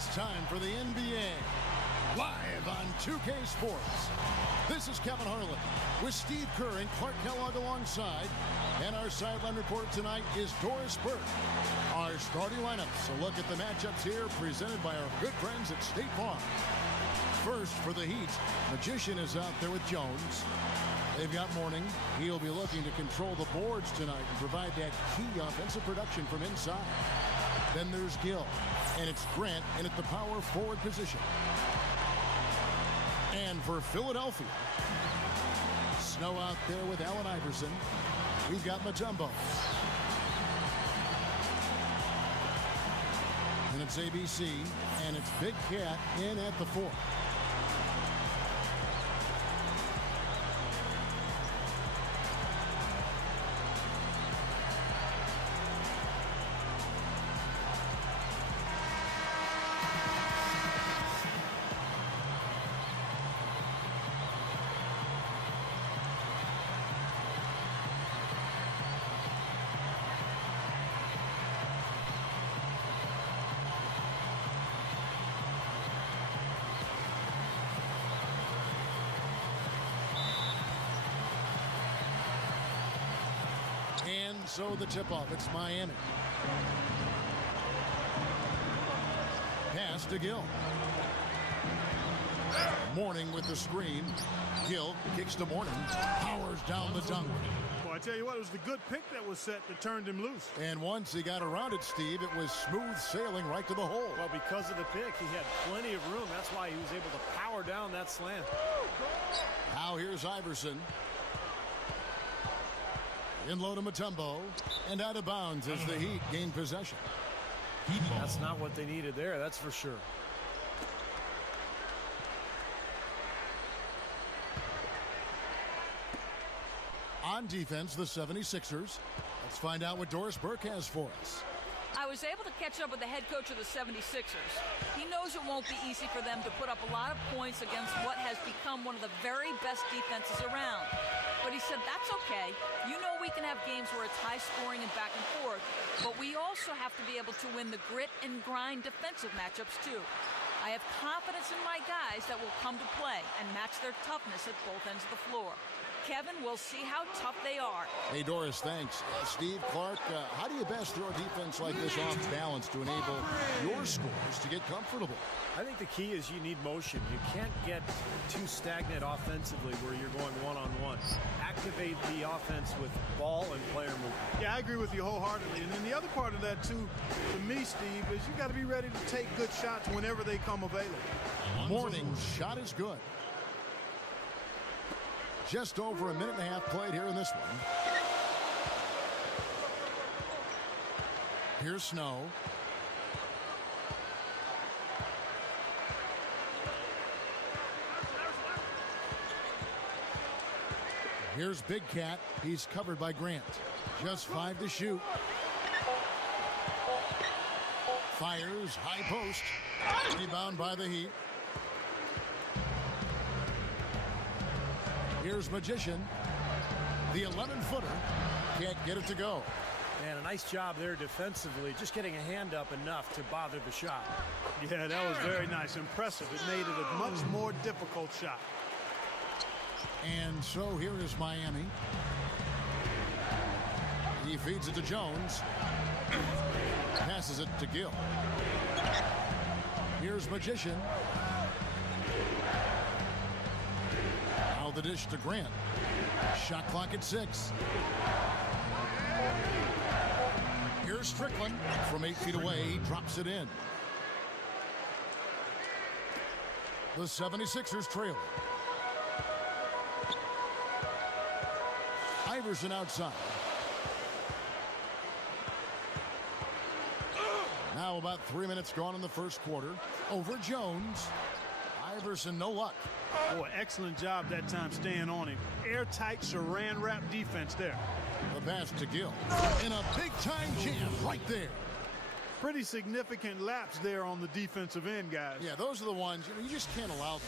It's time for the NBA, live on 2K Sports. This is Kevin Harlan with Steve Kerr and Clark Kellogg alongside. And our sideline reporter tonight is Doris Burke. Our starting lineups, a look at the matchups here presented by our good friends at State Farm. First for the Heat, Magician is out there with Jones. They've got Morning. He'll be looking to control the boards tonight and provide that key offensive production from inside. Then there's Gill, and it's Grant in at the power forward position. And for Philadelphia, Snow out there with Allen Iverson. We've got Mutombo. And it's ABC, and it's Big Cat in at the 4. And so the tip-off, it's Miami. Pass to Gill. Morning with the screen. Gill kicks to Morning. Powers down the dunk. Well, I tell you what, it was the good pick that was set that turned him loose. And once he got around it, Steve, it was smooth sailing right to the hole. Well, because of the pick, he had plenty of room. That's why he was able to power down that slam. Now here's Iverson. In low to Mutombo, and out of bounds as the Heat gain possession. That's not what they needed there, that's for sure. On defense, the 76ers. Let's find out what Doris Burke has for us. I was able to catch up with the head coach of the 76ers. He knows it won't be easy for them to put up a lot of points against what has become one of the very best defenses around. But he said, that's okay. You know we can have games where it's high scoring and back and forth, but we also have to be able to win the grit and grind defensive matchups too. I have confidence in my guys that will come to play and match their toughness at both ends of the floor. Kevin, we'll see how tough they are. Hey, Doris, thanks. Steve, Clark, how do you best throw a defense like this off balance to enable your scores to get comfortable? I think the key is you need motion. You can't get too stagnant offensively where you're going one-on-one. Activate the offense with ball and player movement. Yeah, I agree with you wholeheartedly. And then the other part of that, too, to me, Steve, is you got to be ready to take good shots whenever they come available. Morning's shot is good. Just over a minute and a half played here in this one. Here's Snow. Here's Big Cat. He's covered by Grant. Just 5 to shoot. Fires, high post. Rebound by the Heat. Here's Magician. The 11-footer can't get it to go. Man, a nice job there defensively, just getting a hand up enough to bother the shot. Yeah, that was very nice. Impressive. It made it a much more difficult shot. And so here is Miami. He feeds it to Jones. Passes it to Gill. Here's Magician. Now the dish to Grant. Shot clock at 6. Here's Strickland from 8 feet away. He drops it in. The 76ers trail. Iverson outside. Now about 3 minutes gone in the first quarter. Over Jones. Iverson, no luck. Boy, excellent job that time staying on him. Airtight saran wrap defense there. The pass to Gill. And a big-time jam right there. Pretty significant lapse there on the defensive end, guys. Yeah, those are the ones, you just can't allow them.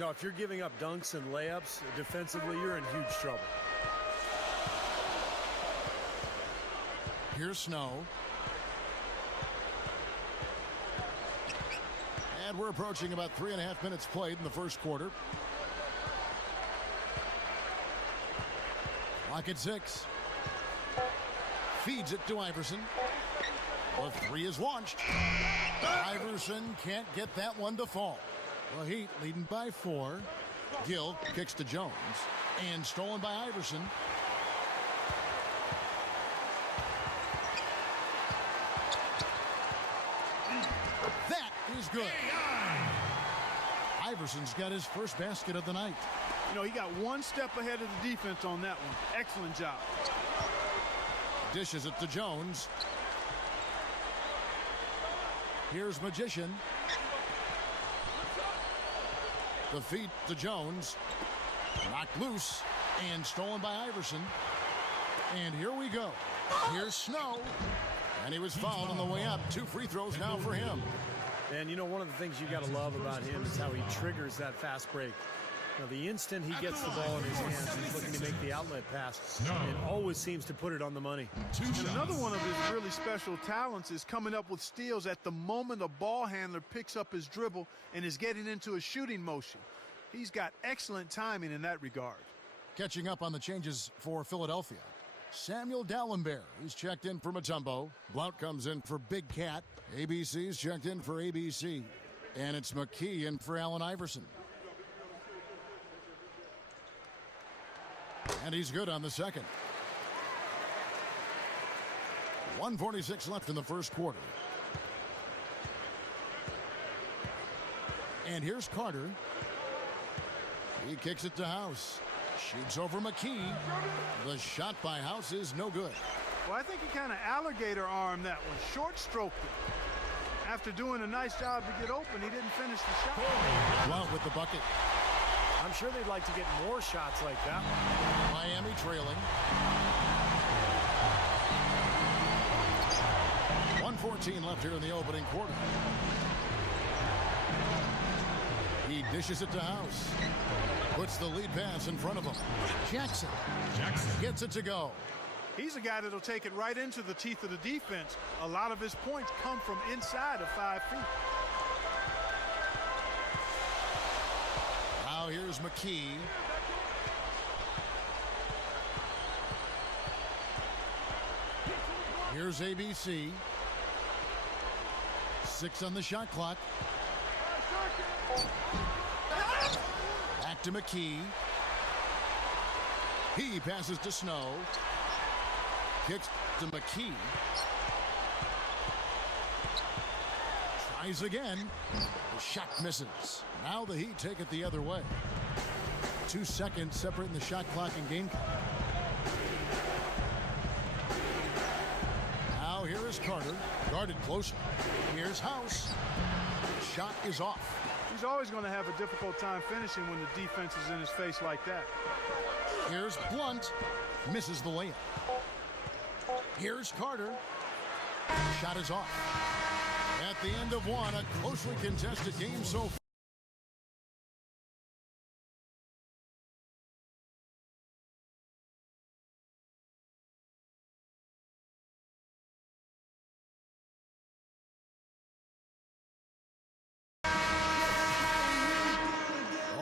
No, if you're giving up dunks and layups, defensively, you're in huge trouble. Here's Snow. And we're approaching about 3.5 minutes played in the first quarter. Clock at 6. Feeds it to Iverson. The three is launched. Iverson can't get that one to fall. The Heat leading by 4. Gill kicks to Jones. And stolen by Iverson. That is good. Iverson's got his first basket of the night. You know, he got one step ahead of the defense on that one. Excellent job. Dishes it to Jones. Here's Magician. The feed to Jones. Knocked loose and stolen by Iverson. And here we go. Here's Snow. And he was fouled on the way up. 2 free throws now for him. And you know, one of the things you got to love about him is how he triggers that fast break. You know, the instant he gets the ball in his hands, he's looking to make the outlet pass. And always seems to put it on the money. And another one of his really special talents is coming up with steals at the moment a ball handler picks up his dribble and is getting into a shooting motion. He's got excellent timing in that regard. Catching up on the changes for Philadelphia. Samuel Dallenberg is checked in for Mutombo. Blount comes in for Big Cat. ABC's checked in for ABC. And it's McKee in for Allen Iverson. And he's good on the second. 1:46 left in the first quarter. And here's Carter. He kicks it to House. Shoots over McKee. The shot by House is no good. Well, I think he kind of alligator armed that one. Short stroked it. After doing a nice job to get open, he didn't finish the shot. Blount with the bucket. I'm sure they'd like to get more shots like that one. Miami trailing. 1:14 left here in the opening quarter. He dishes it to House. Puts the lead pass in front of him. Jackson gets it to go. He's a guy that'll take it right into the teeth of the defense. A lot of his points come from inside of 5 feet. Now here's McKee. Here's ABC. 6 on the shot clock. Back to McKee. He passes to Snow. Kicks to McKee. Tries again. The shot misses. Now the Heat take it the other way. 2 seconds separating the shot clock and game clock. Now here is Carter. Guarded closer. Here's House. Shot is off. He's always going to have a difficult time finishing when the defense is in his face like that. Here's Blount. Misses the layup. Here's Carter. Shot is off. At the end of one, a closely contested game so far.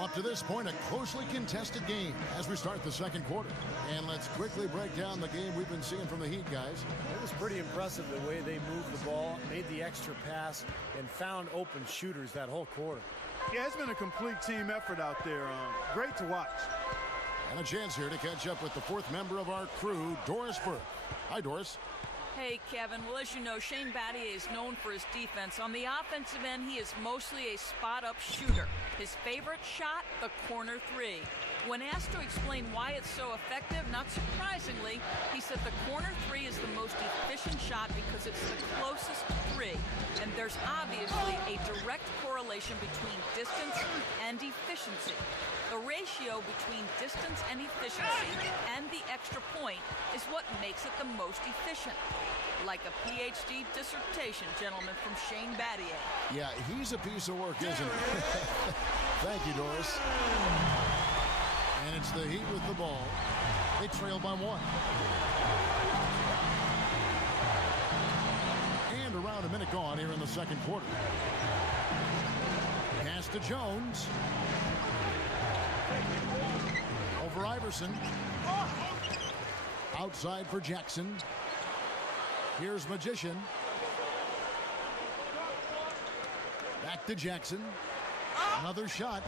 Up to this point, a closely contested game as we start the second quarter. And let's quickly break down the game we've been seeing from the Heat, guys. It was pretty impressive the way they moved the ball, made the extra pass, and found open shooters that whole quarter. Yeah, it's been a complete team effort out there. Great to watch. And a chance here to catch up with the 4th member of our crew, Doris Burke. Hi, Doris. Hey, Kevin. Well, as you know, Shane Battier is known for his defense. On the offensive end, he is mostly a spot-up shooter. His favorite shot, the corner 3. When asked to explain why it's so effective, not surprisingly, he said the corner 3 is the most efficient shot because it's the closest 3. And there's obviously a direct correlation between distance and efficiency. The ratio between distance and efficiency and the extra point is what makes it the most efficient. Like a PhD dissertation, gentlemen, from Shane Battier. Yeah, he's a piece of work, isn't he? Thank you, Doris. And it's the Heat with the ball. They trail by 1. And around a minute gone here in the second quarter. to Jones. Over Iverson. Outside for Jackson. Here's Magician. Back to Jackson. Another shot.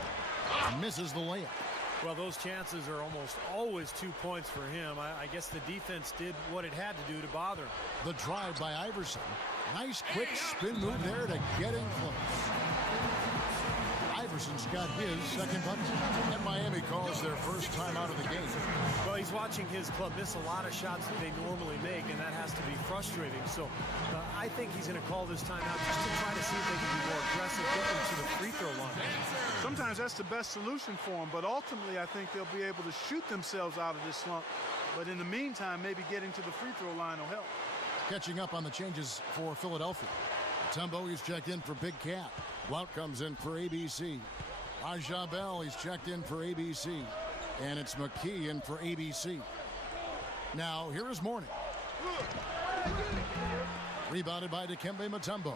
Misses the layup. Well, those chances are almost always 2 points for him. I guess the defense did what it had to do to bother him. The drive by Iverson. Nice quick spin move there to get in close. Iverson's got his second bucket. And Miami calls their first time out of the game. Well, he's watching his club miss a lot of shots that they normally make, and that has to be frustrating. So I think he's going to call this timeout just to try to see if they can be more aggressive, get them to the free throw line. Sometimes that's the best solution for them, but ultimately I think they'll be able to shoot themselves out of this slump. But in the meantime, maybe getting to the free throw line will help. Catching up on the changes for Philadelphia. Mutombo, he's checked in for Big Cat. Blount comes in for ABC. Raja Bell, he's checked in for ABC. And it's McKee in for ABC. Now, here is Mourning. Rebounded by Dikembe Mutombo.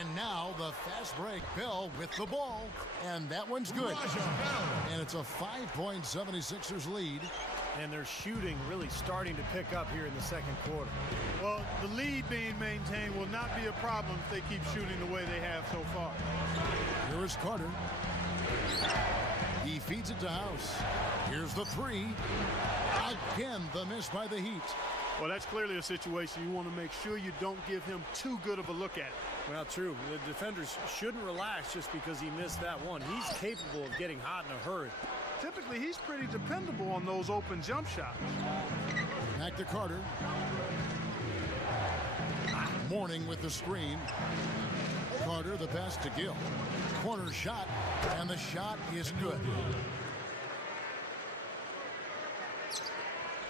And now the fast break. Bell with the ball. And that one's good. And it's a 5-point 76ers lead. And their shooting really starting to pick up here in the second quarter. Well, the lead being maintained will not be a problem if they keep shooting the way they have so far. Here is Carter. He feeds it to House. Here's the three. Again, the miss by the Heat. Well, that's clearly a situation you want to make sure you don't give him too good of a look at it. Well, true. The defenders shouldn't relax just because he missed that one. He's capable of getting hot in a hurry. Typically, he's pretty dependable on those open jump shots. Back to Carter. Mourning with the screen. Carter, the pass to Gill. Corner shot, and the shot is good.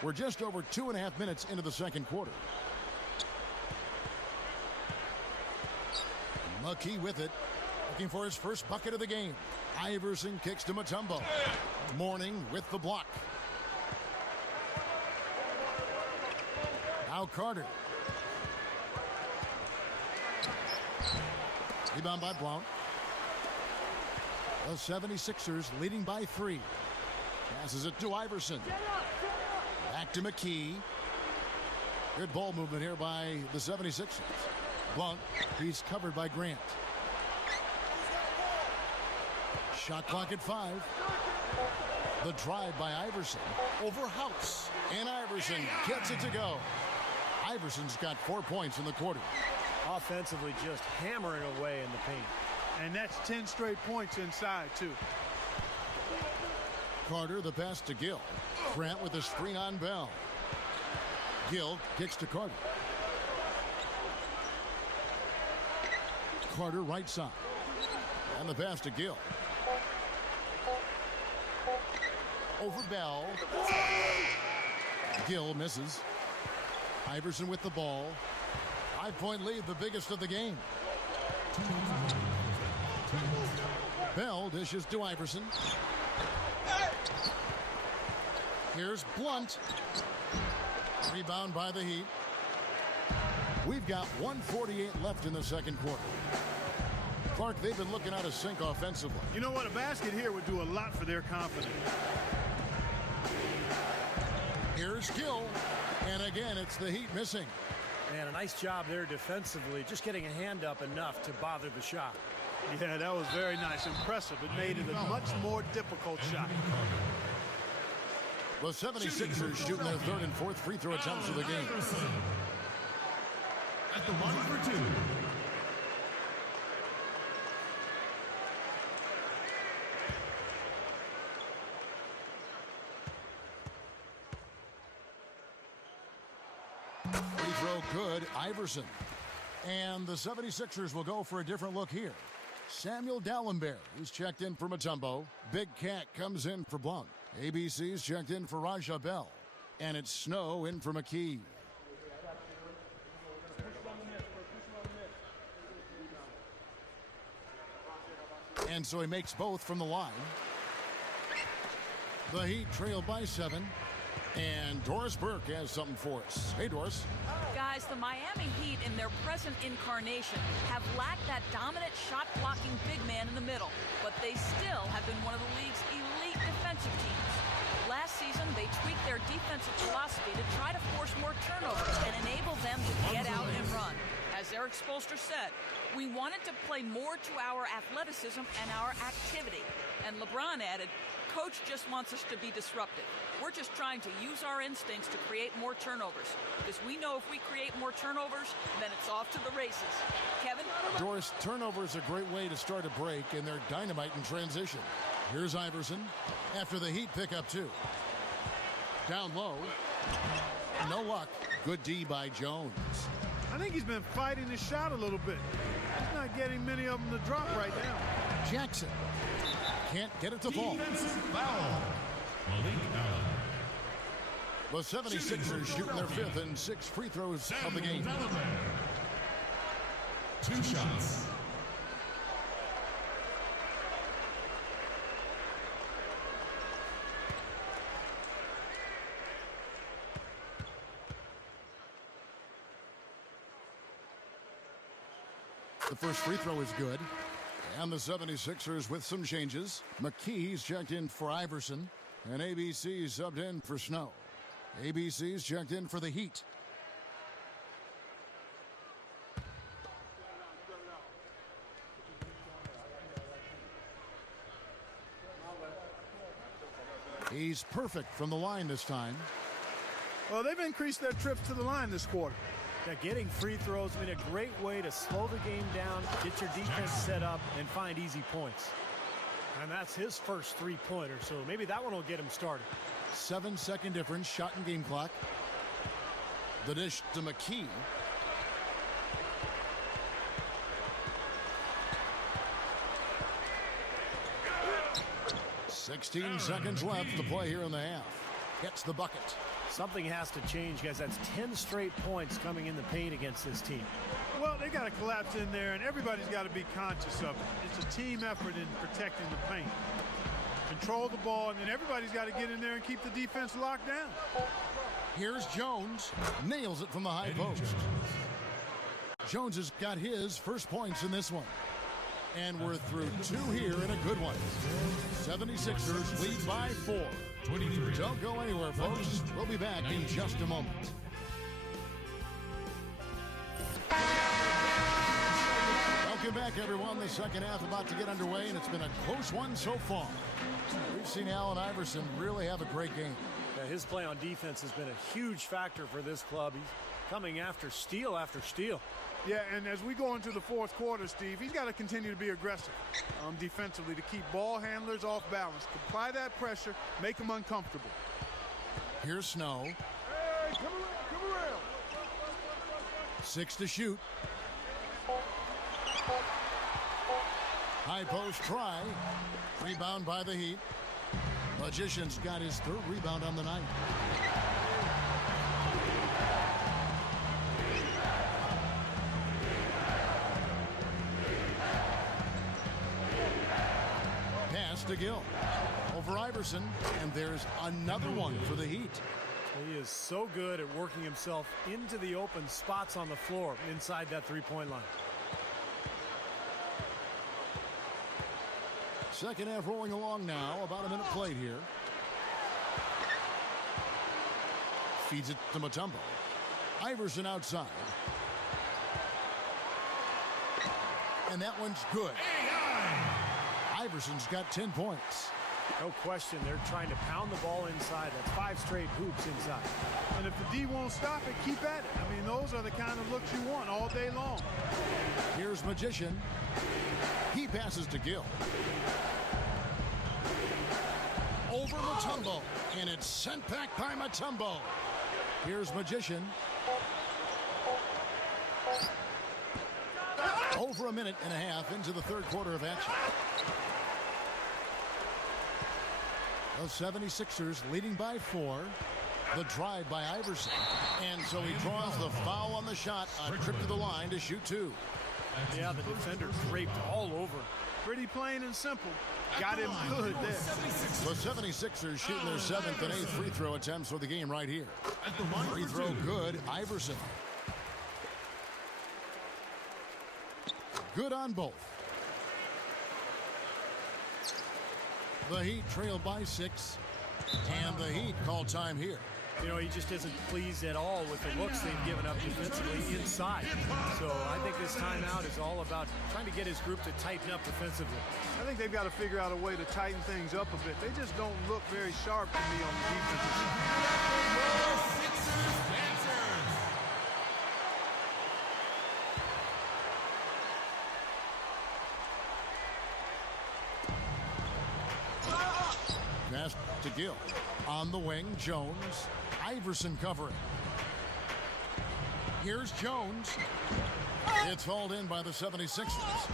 We're just over 2.5 minutes into the second quarter. McKee with it, looking for his first bucket of the game. Iverson kicks to Mutombo. Mourning with the block. Now Carter. Rebound by Blount. The 76ers leading by 3. Passes it to Iverson. Back to McKee. Good ball movement here by the 76ers. Blount, he's covered by Grant. Shot clock at 5. The drive by Iverson over House. And Iverson gets it to go. Iverson's got 4 points in the quarter. Offensively just hammering away in the paint. And that's 10 straight points inside, too. Carter, the pass to Gill. Grant with a screen on Bell. Gill kicks to Carter. Carter right side. And the pass to Gill. Over Bell. Gill misses. Iverson with the ball. 5-point lead, the biggest of the game. Bell dishes to Iverson. Here's Blount. Rebound by the Heat. We've got 1:48 left in the second quarter. Clark, they've been looking out of sync offensively. You know what? A basket here would do a lot for their confidence. Here's Gill. And again, it's the Heat missing. Man, a nice job there defensively, just getting a hand up enough to bother the shot. Yeah, that was very nice. Impressive. It made it a much more difficult shot. The 76ers shooting their third and fourth free throw attempts of the game. At the line for 2. Free throw good, Iverson. And the 76ers will go for a different look here. Samuel Dalembert, who's checked in for Mutombo. Big Cat comes in for Blount. ABC's checked in for Raja Bell. And it's Snow in for McKee. And so he makes both from the line. The Heat trail by 7. And Doris Burke has something for us. Hey, Doris. Guys, the Miami Heat in their present incarnation have lacked that dominant shot-blocking big man in the middle, but they still have been one of the league's elite defensive teams. Last season, they tweaked their defensive philosophy to try to force more turnovers and enable them to get out and run. As Eric Spoelstra said, we wanted to play more to our athleticism and our activity. And LeBron added, Coach just wants us to be disruptive. We're just trying to use our instincts to create more turnovers. Because we know if we create more turnovers, then it's off to the races. Kevin? Doris, turnover is a great way to start a break, and they're dynamite in transition. Here's Iverson after the Heat pick up 2. Down low. No luck. Good D by Jones. I think he's been fighting his shot a little bit. He's not getting many of them to drop right now. Jackson can't get it to fall. The 76ers shooting their 5th and 6th free throws of the game. 2 shots. The first free throw is good. And the 76ers with some changes. McKee's checked in for Iverson. And ABC's subbed in for Snow. ABC's checked in for the Heat. He's perfect from the line this time. Well, they've increased their trips to the line this quarter. Yeah, getting free throws has been a great way to slow the game down, get your defense set up, and find easy points. And that's his first three-pointer, so maybe that one will get him started. 7-second difference, shot and game clock. The dish to McKee. "16 seconds left to play here in the half." Gets the bucket. Something has to change, guys. That's 10 straight points coming in the paint against this team. Well, they got to collapse in there, and everybody's got to be conscious of it. It's a team effort in protecting the paint. Control the ball, and then everybody's got to get in there and keep the defense locked down. Here's Jones. Nails it from the high post. Jones has got his first points in this one. And we're through 2 here in a good one. 76ers lead by 4. 23. Don't go anywhere, folks. We'll be back in just a moment. Welcome back, everyone. The second half about to get underway, and it's been a close one so far. We've seen Allen Iverson really have a great game. Yeah, his play on defense has been a huge factor for this club. He's coming after steal after steal. Yeah, and as we go into the fourth quarter, Steve, he's got to continue to be aggressive defensively to keep ball handlers off balance. Apply that pressure, make them uncomfortable. Here's Snow. Hey, come around. 6 to shoot. High post try. Rebound by the Heat. Magician's got his 3rd rebound on the night. Pass to Gill. Over Iverson. And there's another one for the Heat. He is so good at working himself into the open spots on the floor inside that three-point line. Second half rolling along now. About a minute played here. Feeds it to Mutombo. Iverson outside. And that one's good. Iverson's got 10 points. No question, they're trying to pound the ball inside. That's 5 straight hoops inside. And if the D won't stop it, keep at it. I mean, those are the kind of looks you want all day long. Here's Magician. He passes to Gill. Over Mutombo. And it's sent back by Mutombo. Here's Magician. Over a minute and a half into the third quarter of action. The 76ers leading by 4. The drive by Iverson. And so he draws the foul on the shot. A trip to the line to shoot 2. Yeah, the defender draped all over. Pretty plain and simple. Got him good there. The 76ers shooting their 7th and 8th free throw attempts for the game right here. Free throw good, Iverson. Good on both. The Heat trailed by 6, and the Heat call time here. You know, he just isn't pleased at all with the looks they've given up defensively inside. So I think this timeout is all about trying to get his group to tighten up defensively. I think they've got to figure out a way to tighten things up a bit. They just don't look very sharp to me on the defensive side. Pass to Gill. On the wing, Jones. Iverson covering. Here's Jones. It's hauled in by the 76ers.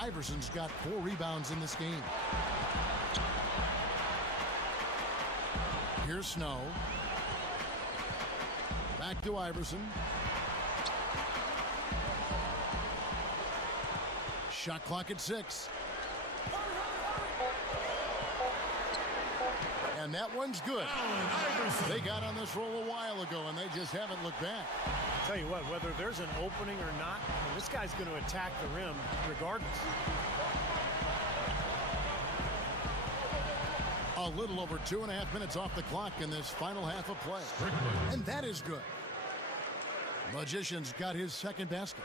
Iverson's got 4 rebounds in this game. Here's Snow. Back to Iverson. Shot clock at 6. And that one's good. They got on this roll a while ago, and they just haven't looked back. I'll tell you what, whether there's an opening or not, this guy's going to attack the rim regardless. A little over 2.5 minutes off the clock in this final half of play. And that is good. Magician's got his second basket.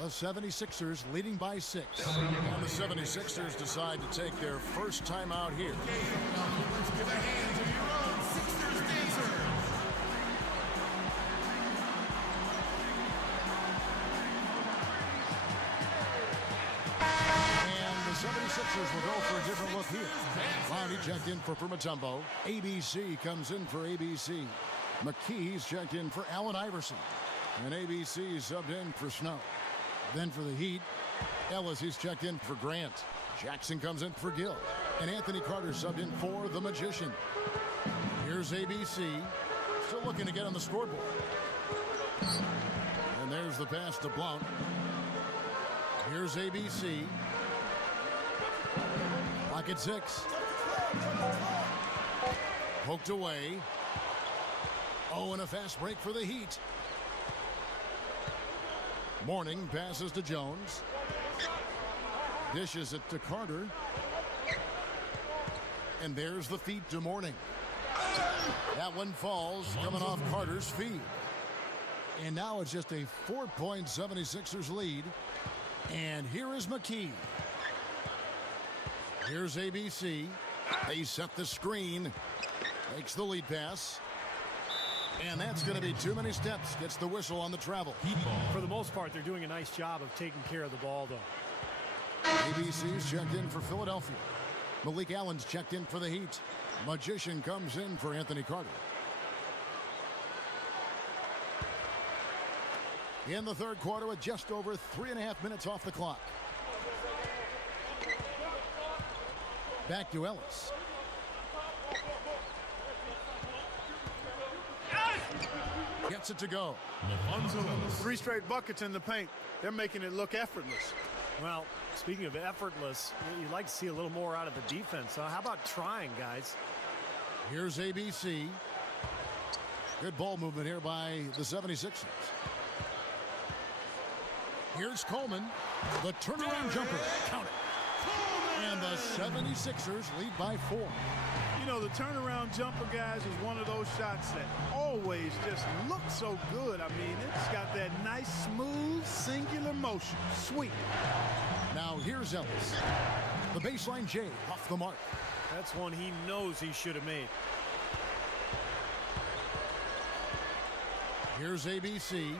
The 76ers leading by 6. And the 76ers decide to take their first timeout here. Let's give a hand to your own Sixers dancers. And the 76ers will go for a different look here. Clowney checked in for Mutombo. ABC comes in for ABC. McKee's checked in for Allen Iverson. And ABC subbed in for Snow. Then for the Heat, Ellis, he's checked in for Grant. Jackson comes in for Gill. And Anthony Carter subbed in for the Magician. Here's ABC, still looking to get on the scoreboard. And there's the pass to Blount. Here's ABC. Clock at 6. Poked away. Oh, and a fast break for the Heat. Morning passes to Jones. Dishes it to Carter. And there's the feed to Morning. That one falls, coming off Carter's feed. And now it's just a 4-point 76ers lead. And here is McKee. Here's ABC. They set the screen. Makes the lead pass. And that's going to be too many steps. Gets the whistle on the travel. For the most part, they're doing a nice job of taking care of the ball, though. ABC's checked in for Philadelphia. Malik Allen's checked in for the Heat. Magician comes in for Anthony Carter. In the third quarter with just over 3.5 minutes off the clock. Back to Ellis. Gets it to go. 3 straight buckets in the paint. They're making it look effortless. Well, speaking of effortless, you'd like to see a little more out of the defense. How about trying, guys? Here's ABC. Good ball movement here by the 76ers. Here's Coleman. The turnaround jumper. Count it. And the 76ers lead by 4. You know, the turnaround jumper, guys, is one of those shots that always just looks so good. I mean, it's got that nice, smooth, singular motion. Sweet. Now here's Ellis. The baseline J off the mark. That's one he knows he should have made. Here's ABC.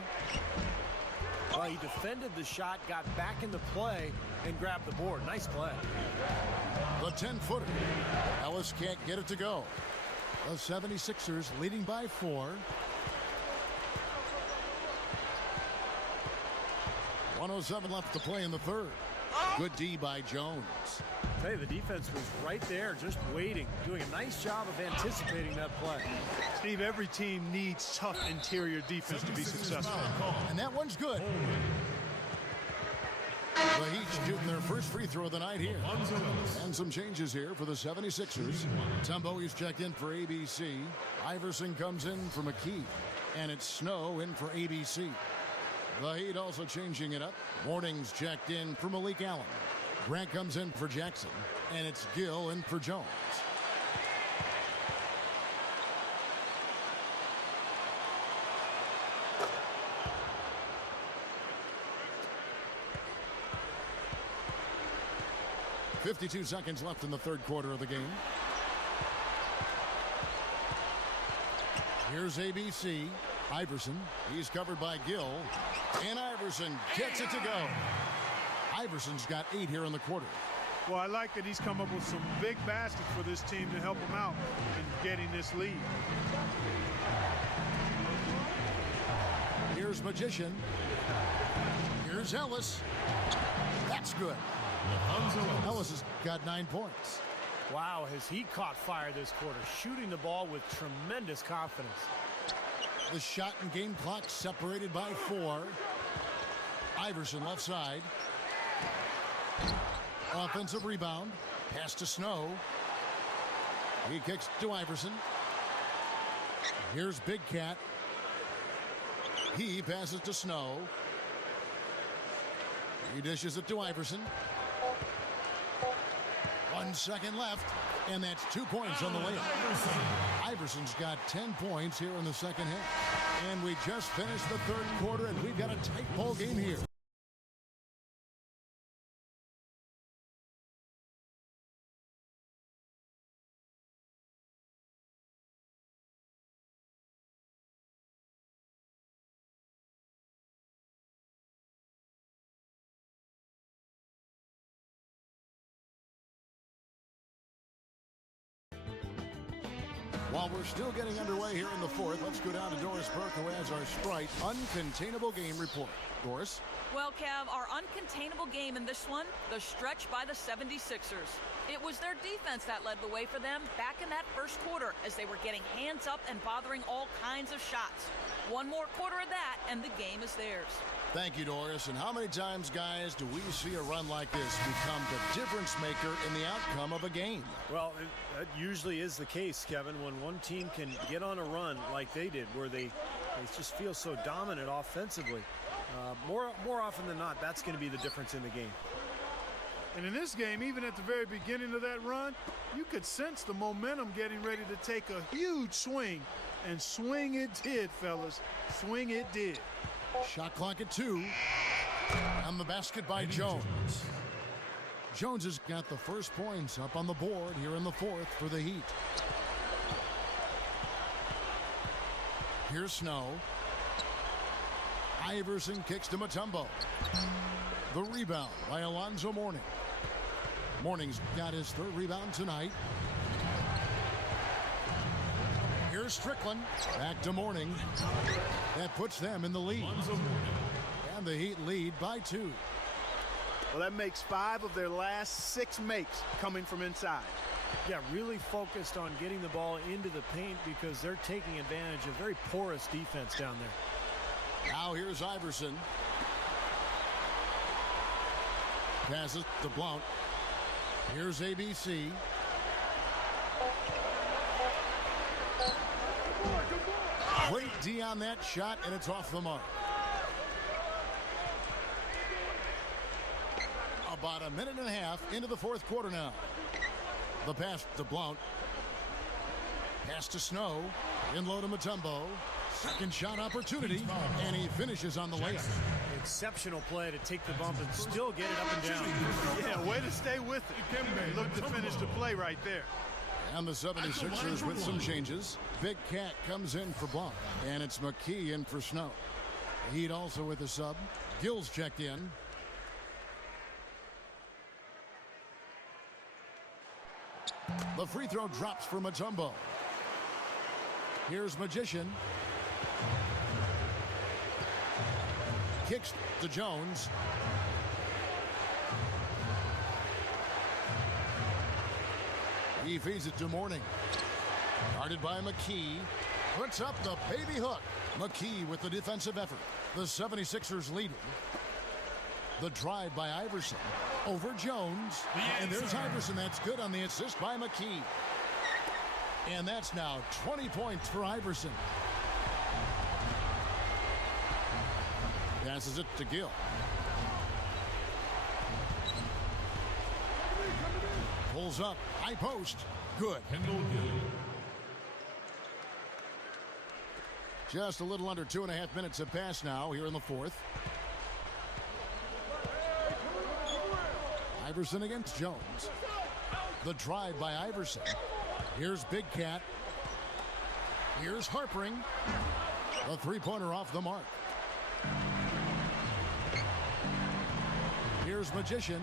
Well, he defended the shot, got back into play, and grabbed the board. Nice play. The 10-footer. Ellis can't get it to go. The 76ers leading by 4. 1:07 left to play in the third. Good D by Jones. I tell you, the defense was right there, just waiting, doing a nice job of anticipating that play. Steve, every team needs tough interior defense to be successful. And that one's good. The Heat shooting their first free throw of the night here. And some changes here for the 76ers. Mutombo is checked in for ABC. Iverson comes in for McKee. And it's Snow in for ABC. The Heat also changing it up. Morning's checked in for Malik Allen. Grant comes in for Jackson. And it's Gill in for Jones. .52 seconds left in the third quarter of the game. Here's ABC. Iverson. He's covered by Gill. And Iverson gets it to go. Iverson's got 8 here in the quarter. Well, I like that he's come up with some big baskets for this team to help him out in getting this lead. Here's Magician. Here's Ellis. That's good. Ellis has got 9 points. Wow, has he caught fire this quarter, shooting the ball with tremendous confidence. The shot and game clock separated by 4. Iverson left side. Offensive rebound. Pass to Snow. He kicks to Iverson. Here's Big Cat. He passes to Snow. He dishes it to Iverson. 1 second left, and that's 2 points on the layup. Iverson's got 10 points here in the second half. And we just finished the third quarter, and we've got a tight ball game here. While we're still getting underway here in the fourth, let's go down to Doris Burke, who has our Sprite Uncontainable Game Report. Doris? Well, Cav, our uncontainable game in this one, the stretch by the 76ers. It was their defense that led the way for them back in that first quarter as they were getting hands up and bothering all kinds of shots. One more quarter of that, and the game is theirs. Thank you, Doris. And how many times, guys, do we see a run like this become the difference maker in the outcome of a game? Well, that usually is the case, Kevin, when one team can get on a run like they did, where they just feel so dominant offensively. More often than not, that's going to be the difference in the game. And in this game, even at the very beginning of that run, you could sense the momentum getting ready to take a huge swing. And swing it did, fellas. Swing it did. Shot clock at 2. On the basket by Jones. Jones has got the first points up on the board here in the fourth for the Heat. Here's Snow. Iverson kicks to Mutombo. The rebound by Alonzo Mourning. Mourning's got his third rebound tonight. Here's Strickland. Back to Mourning. That puts them in the lead. And the Heat lead by 2. Well, that makes 5 of their last 6 makes coming from inside. Yeah, really focused on getting the ball into the paint because they're taking advantage of very porous defense down there. Now here's Iverson. Passes to Blount. Here's ABC. Great D on that shot, and it's off the mark. About a minute and a half into the fourth quarter now. The pass to Blount. Pass to Snow. In low to Mutombo. Second shot opportunity, and he finishes on the layup. Exceptional play to take the bump and still get it up and down. Yeah, way to stay with it. Look to finish the play right there. And the 76ers with some changes. Big Cat comes in for Blount, and it's McKee in for Snow. Heat also with a sub. Gill's checked in. The free throw drops for Mutombo. Here's Magician. Kicks to Jones. He feeds it to Mourning. Guarded by McKee. Puts up the baby hook. McKee with the defensive effort. The 76ers leading. The drive by Iverson. Over Jones. And there's Iverson. That's good on the assist by McKee. And that's now 20 points for Iverson. Passes it to Gill. Pulls up. High post. Good. Just a little under 2.5 minutes have passed now here in the fourth. Iverson against Jones. The drive by Iverson. Here's Big Cat. Here's Harpering. A three-pointer off the mark. Here's Magician.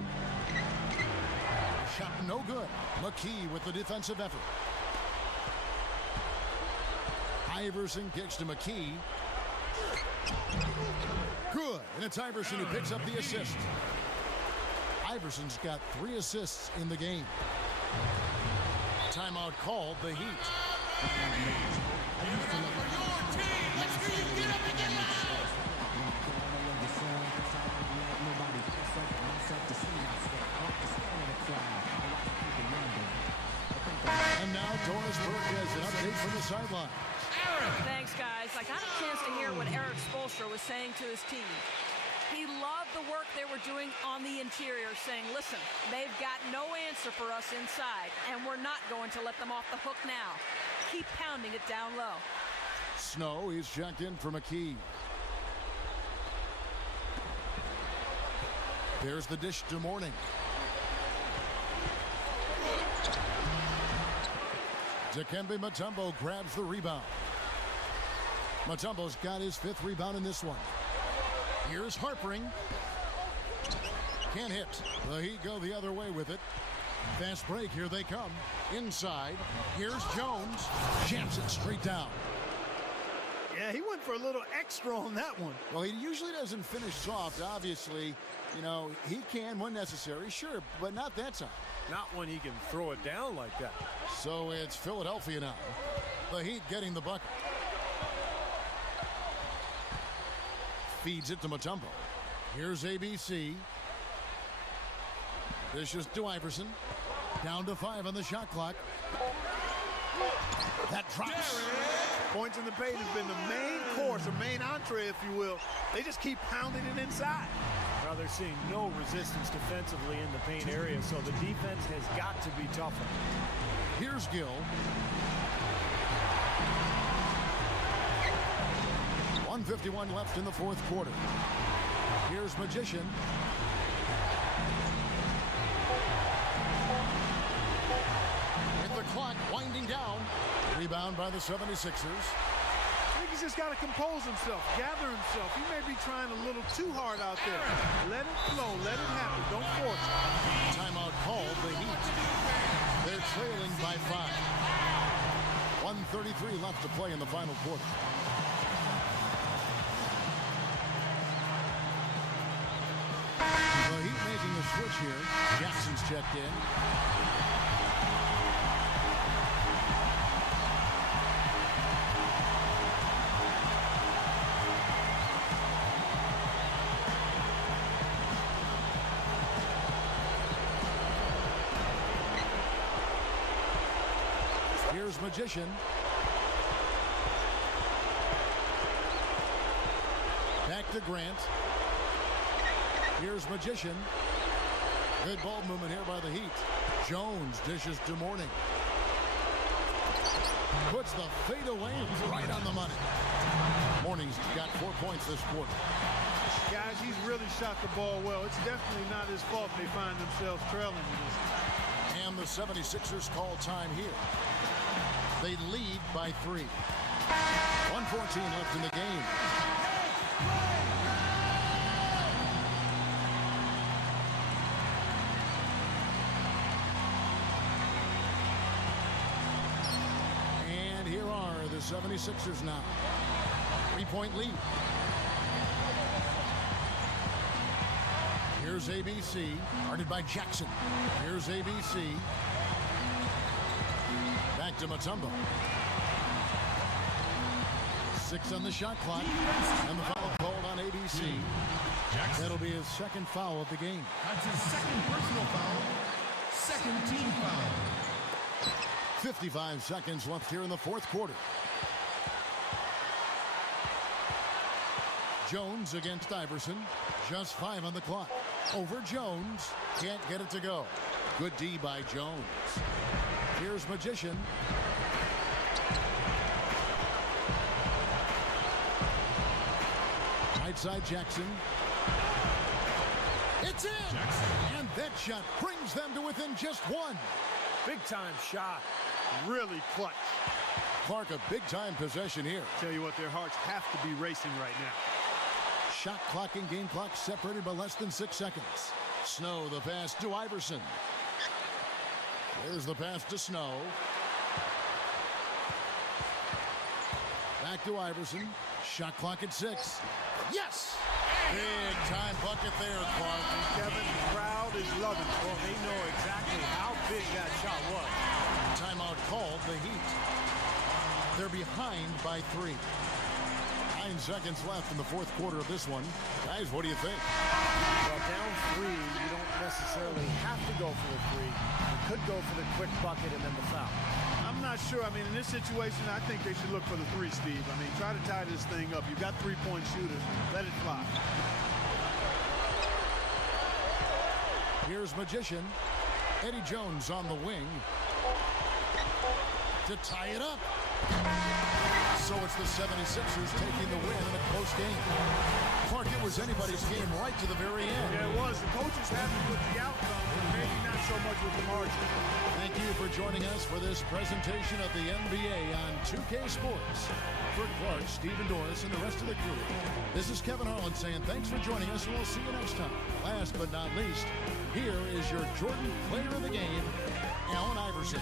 Shot no good. McKee with the defensive effort. Iverson kicks to McKee. Good. And it's Iverson who picks up the assist. Iverson's got 3 assists in the game. Timeout called, the Heat. And now Doris Burke has an update from the sideline. Thanks, guys. I got a chance to hear what Eric Spoelstra was saying to his team. He loved the work they were doing on the interior, saying, listen, they've got no answer for us inside, and we're not going to let them off the hook now. Keep pounding it down low. Snow, he's checked in for McKee. There's the dish to Morning. Dikembe Mutombo grabs the rebound. Mutombo's got his 5th rebound in this one. Here's Harpering. Can't hit. The Heat go the other way with it. Fast break. Here they come. Inside. Here's Jones. Jams it straight down. Yeah, he went for a little extra on that one. Well, he usually doesn't finish soft. Obviously, you know, he can when necessary, sure, but not that time. Not when he can throw it down like that. So it's Philadelphia now. The Heat getting the bucket. Feeds it to Mutombo. Here's ABC. Dishes to Iverson. Down to 5 on the shot clock. That drops. Points in the paint has been the main course, or main entree, if you will. They just keep pounding it inside. Now they're seeing no resistance defensively in the paint area, so the defense has got to be tougher. Here's Gill. .151 left in the fourth quarter. Here's Magician. With the clock winding down. Rebound by the 76ers. I think he's just got to compose himself, gather himself. He may be trying a little too hard out there. Let it flow, let it happen. Don't force it. Timeout called, the Heat. They're trailing by 5. 1:33 left to play in the final quarter. The Heat making a switch here. Jackson's checked in. Here's Magician. Back to Grant. Here's Magician. Good ball movement here by the Heat. Jones dishes to Morning. Puts the fadeaway right on the money. Morning's got 4 points this quarter. Guys, he's really shot the ball well. It's definitely not his fault they find themselves trailing in this. And the 76ers call time here. They lead by 3. 1:14 left in the game. And here are the 76ers now. 3-point lead. Here's ABC, guarded by Jackson. Here's ABC. Back to Mutombo. 6 on the shot clock. And the foul called on ABC. Jackson. That'll be his second foul of the game. That's his second personal foul. Second team foul. 55 seconds left here in the fourth quarter. Jones against Iverson. Just 5 on the clock. Over Jones. Can't get it to go. Good D by Jones. Here's Magician. Right side Jackson. It's in! Jackson. And that shot brings them to within just 1. Big time shot. Really clutch. Clark, a big-time possession here. Tell you what, their hearts have to be racing right now. Shot clock and game clock separated by less than 6 seconds. Snow, the pass to Iverson. There's the pass to Snow. Back to Iverson. Shot clock at 6. Yes! Big time bucket there, Clark. Kevin, the crowd is loving it. Well, they know exactly how big that shot was. Timeout called, the Heat. They're behind by 3. 9 seconds left in the fourth quarter of this one. Guys, what do you think? Well, down 3, you don't necessarily have to go for the 3. You could go for the quick bucket and then the foul. I'm not sure. I mean, in this situation, I think they should look for the 3, Steve. I mean, try to tie this thing up. You've got 3-point shooters. Let it fly. Here's Magician. Eddie Jones on the wing to tie it up. So it's the 76ers taking the win in a close game. Clark, it was anybody's game right to the very end. Yeah, it was. The coaches happy with the outcome, but maybe not so much with the margin. Thank you for joining us for this presentation of the NBA on 2K Sports. For Clark, Stephen Doris, and the rest of the crew, this is Kevin Harlan saying thanks for joining us, and we'll see you next time. Last but not least, here is your Jordan Player of the Game, Allen Iverson.